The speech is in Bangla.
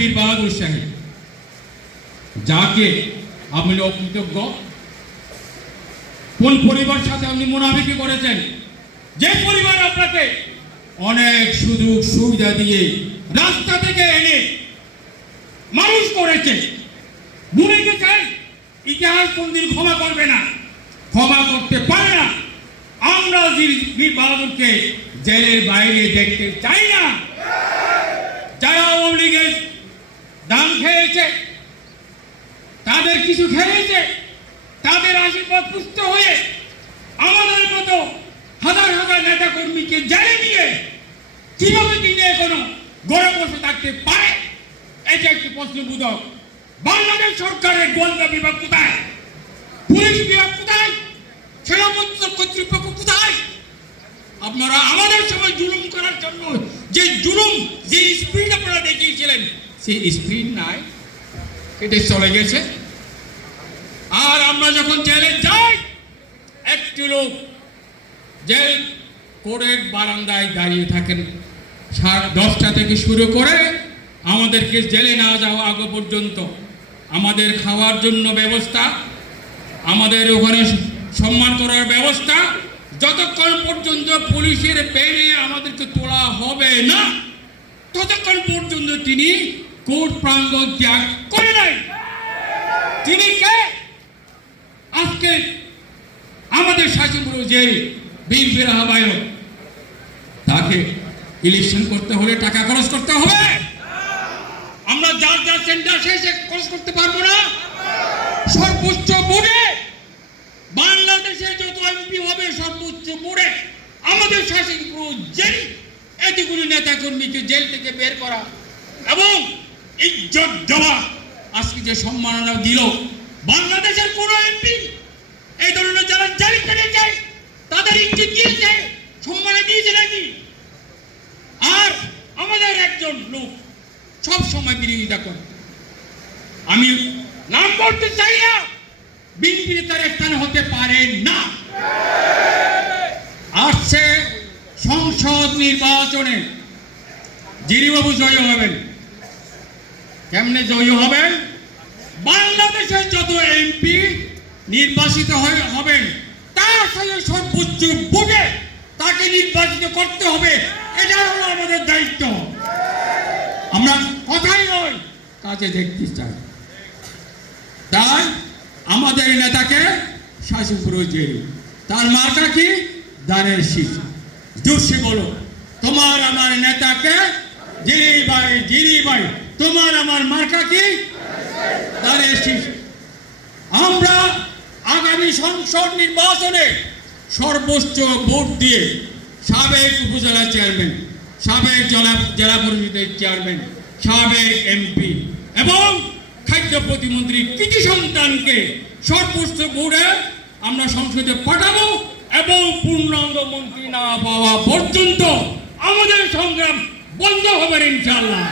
বীর বাহাদুর সাহেব যাকে আপনি অকৃতজ্ঞ কোন পরিবার সাথে আপনি মুনাফিকি করেছেন? যে পরিবার আপনাকে অনেক সুযোগ সুবিধা দিয়ে রাস্তা থেকে এনে মানুষ করেছে। ভুলে গেছেন? ইতিহাস কোনদিন ক্ষমা করবে না। ক্ষমা করতে পারে না। আমরা বীর- বাহাদুরকে জেলের বাইরে দেখতে চাই না। যারা আওয়ামী লীগের খেয়েছে, তাদের কিছু খেয়েছে, তাদের আশীর্বাদ পুষ্ট হয়ে আমাদের মতো হাজার হাজার নেতা কর্মীকে জেলে দিয়ে কীভাবে দিনে এখনও গড়ে বসে থাকতে পারে? এটা একটি প্রশ্নবোধক। বাংলাদেশ সরকারের গোয়েন্দা বিভাগ কোথায়? পুলিশ বিভাগ কোথায়? সেনাপতি কর্তৃপক্ষ কোথায়? আপনারা আমাদের সময় জুলুম করার জন্য যে জুলুম, যে স্পিড আপনারা সেই স্পিড নাই এটা চলে গেছে। আর আমরা যখন জেলে যাই, একটি লোক জেল কোর্টের বারান্দায় দাঁড়িয়ে থাকেন। সাড়ে দশটা থেকে শুরু করে আমাদেরকে জেলে না যাওয়া আগে পর্যন্ত। আমাদের খাওয়ার জন্য ব্যবস্থা, আমাদের ওখানে সম্মান করার ব্যবস্থা, যতক্ষণ পর্যন্ত পুলিশের পেনে আমাদেরকে তোলা হবে না, ততক্ষণ পর্যন্ত তিনি কোর্ট প্রাঙ্গণ ত্যাগ করে নাই। তিনি কে? আজকে আমাদের শাসনপুর যে বীর বীর আহ্বায়ক তাকে ইলেকশন করতে হলে টাকা খরচ করতে হবে। আমরা যার যার সেন্টার শেষে খরচ করতে পারব না। সর্বোচ্চ বোর্ডে বাংলাদেশে যত এমপি হবে, সর্বোচ্চ বোর্ডে আমাদের শাসনপুর জেল এতগুলো নেতা কর্মীকে জেল থেকে বের করা এবং ইজ্জত দেওয়া। আজকে যে সম্মাননা দিল, বাংলাদেশের কোন এমপি এই ধরনের যারা জেল কেটে যায় তাদের ইজ্জত দিয়েছে সম্মানে দিয়েছে নাকি? আর আমাদের একজন লোক সব সময় বিরোধিতা করে। আমি নাম করতে চাই না বিএনপি তার স্থান হতে পারে না। আসছে সংসদ নির্বাচনে। জিরিবাবু জয়ী হবেন। কেমনে জয়ী হবেন? বাংলাদেশের যত এমপি নির্বাচিত হয়ে হবেন, তার সঙ্গে সর্বোচ্চ ভোটে তাকে নির্বাচিত করতে হবে। এটা হলো আমাদের দায়িত্ব। আমরা কথাই নয় কাজে দেখতে চাই? তাই আমাদের নেতাকে শাসুপুর জেল তার মার্কা কি? দানের শিশু জোরসে বলো, তোমার আমার নেতাকে জিরি ভাই জিরি ভাই তোমার আমার মার্কা কি? শিশু আমরা আগামী সংসদ নির্বাচনে সর্বোচ্চ ভোট দিয়ে সাবেক উপজেলা চেয়ারম্যান, সাবেক জেলা জেলা পরিষদের চেয়ারম্যান, সাবেক এমপি এবং খাদ্য প্রতিমন্ত্রী কৃষি সন্তানকে সর্বোচ্চ ভোটে আমরা সংসদে পাঠাবো এবং পূর্ণাঙ্গ মন্ত্রী না পাওয়া পর্যন্ত আমাদের সংগ্রাম বন্ধ হবে ইনশাল্লাহ